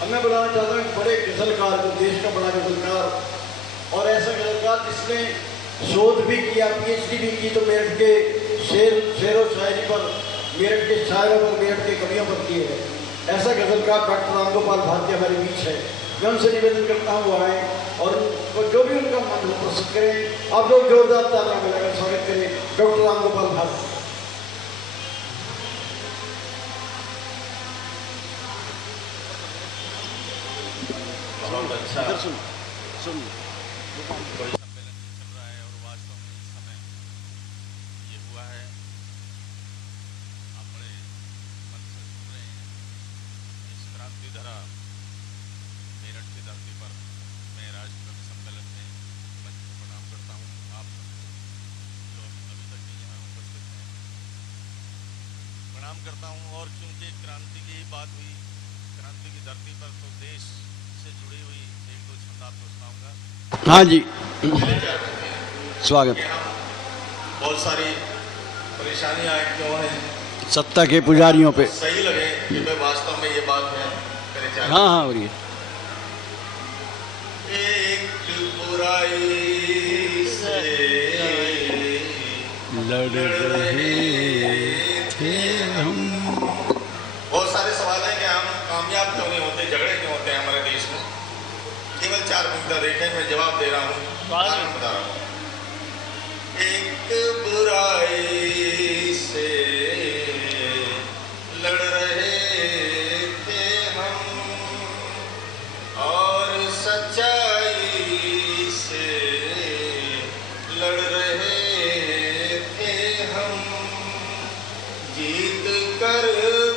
अब मैं बुलाना चाहता हूँ एक बड़े गजलकार, जो देश का बड़ा गजलकार और ऐसा गजलकार जिसने शोध भी किया, पीएचडी भी की, तो मेरठ के शेर और शायरी पर, मेरठ के शायरों पर, मेरठ के कवियों पर किए है। ऐसा गजलकार डॉक्टर राम गोपाल भारती हमारे बीच है। मैं उनसे निवेदन करता हूँ वो आए और जो भी उनका मन हो प्रस्तुत करें। आप लोग जोरदार तालियां बजाकर स्वागत करें डॉक्टर राम गोपाल भारती। बहुत अच्छा सुन सम्मेलन चल रहा है और वास्तव में इस समय ये हुआ है, आप बड़े मन से सुन रहे हैं। इस क्रांति धरा मेरठ की धरती पर मैं राष्ट्रकवि सम्मेलन में मंच को प्रणाम करता हूँ। आप जो अभी तक यहाँ उपस्थित हैं प्रणाम करता हूँ। और क्योंकि क्रांति की बात हुई, क्रांति की धरती पर, तो देश से जुड़ी हुई एक दो छंद आपको सुनाऊंगा। हाँ जी, स्वागत। बहुत सारी परेशानियां क्यों हैं सत्ता के पुजारियों पे सही लगे कि मैं वास्तव में ये बात है मेरे चाहे। हाँ हाँ, बोलिए। एक बुराई से लड़ रहे थे हम। बहुत सारे सवाल हैं कि हम कामयाब क्यों नहीं होते, झगड़े क्यों होते हैं हमारे देश में। केवल 4 मुद्दा देखें, मैं जवाब दे रहा हूँ, कारण बता रहा हूँ। एक बुराई से लड़ रहे थे हम और सच्चाई से लड़ रहे थे हम। जीत कर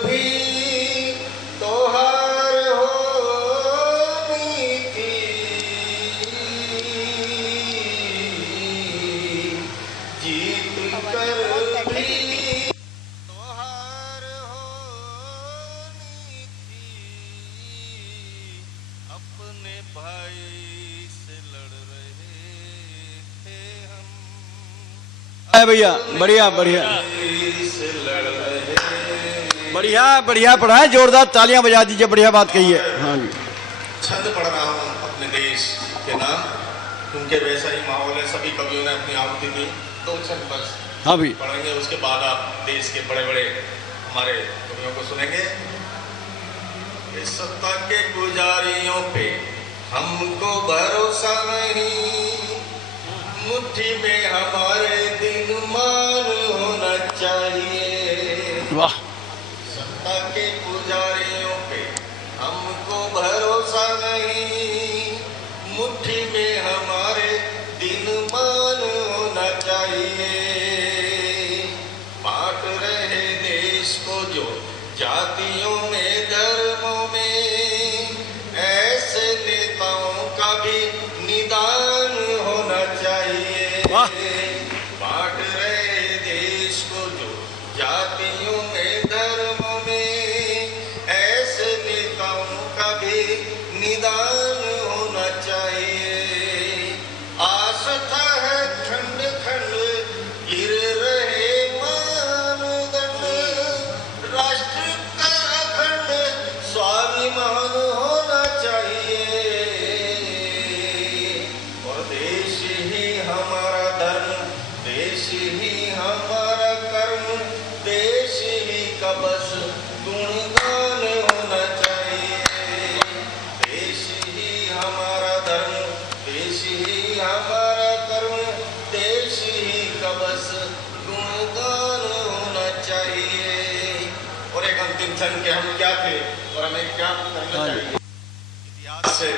भी तो हार होनी थी, जीत कर भी तो हार होनी थी। अपने भाई से लड़ रहे थे हम। है भैया, बढ़िया बढ़िया से लड़ रहे बढ़िया बढ़िया पढ़ा है। जोरदार तालियां बजा दीजिए, बढ़िया बात कही है। हाँ जी, छंद पढ़ रहा हूँ अपने देश के नाम, क्योंकि वैसा ही माहौल है। सभी कवियों ने अपनी आहुति दी। 2 छंद बस हाँ भी पढ़ेंगे, उसके बाद आप देश के बड़े बड़े हमारे कवियों को सुनेंगे। इस सत्ता के पुजारियों पे हमको भरोसा नहीं, मुट्ठी में हमारे दिन मान होना चाहिए। वाह। सत्ता के पुजारियों पे हमको भरोसा नहीं, मुट्ठी में हमारे दिन मान होना चाहिए। बांट रहे देश को जो जातियों में, धर्मों में, ऐसे नेताओं का भी निदान होना चाहिए। वाह। बांट रहे देश को जो जातियों में, धर्मों में, ऐसे नेताओं का भी निदान होना चाहिए। आस्था है खंड खंड गिर रहे मानदंड, राष्ट्र का अखंड स्वाभिमान होना चाहिए। और देश ही हमारा धर्म, देश ही हमारा कर्म, देश ही का बस गुणगान होना चाहिए। देश ही हमारा धर्म, देश ही हमारा कर्म, देश ही का बस गुणगान होना चाहिए। और एक अंतिम क्षण के हम क्या थे और हमें क्या करना चाहिए, इतिहास से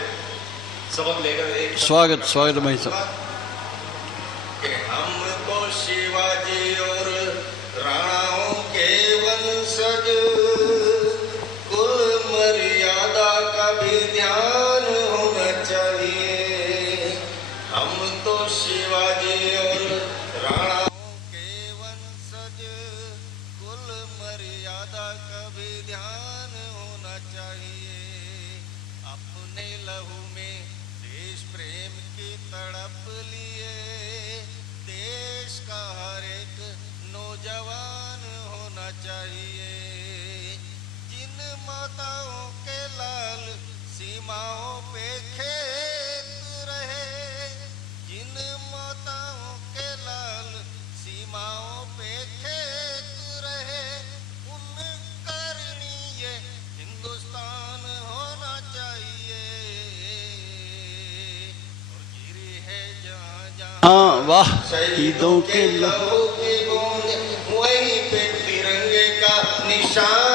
सबक लेकर एक स्वागत स्वागत भाई साहब। कि हमको शिवाजी और राणाओं के वंशज, कुल मर्यादा का भी ध्यान होना चाहिए। हम तो शिवाजी और राणाओं के वंशज, कुल मर्यादा का भी ध्यान होना चाहिए। अपने लहू में देश प्रेम की तड़प लिए, देश का हर एक नौजवान होना चाहिए। जिन माताओं के लाल वाह शहीदों के लहू की बूंद वहीं पे तिरंगे का निशान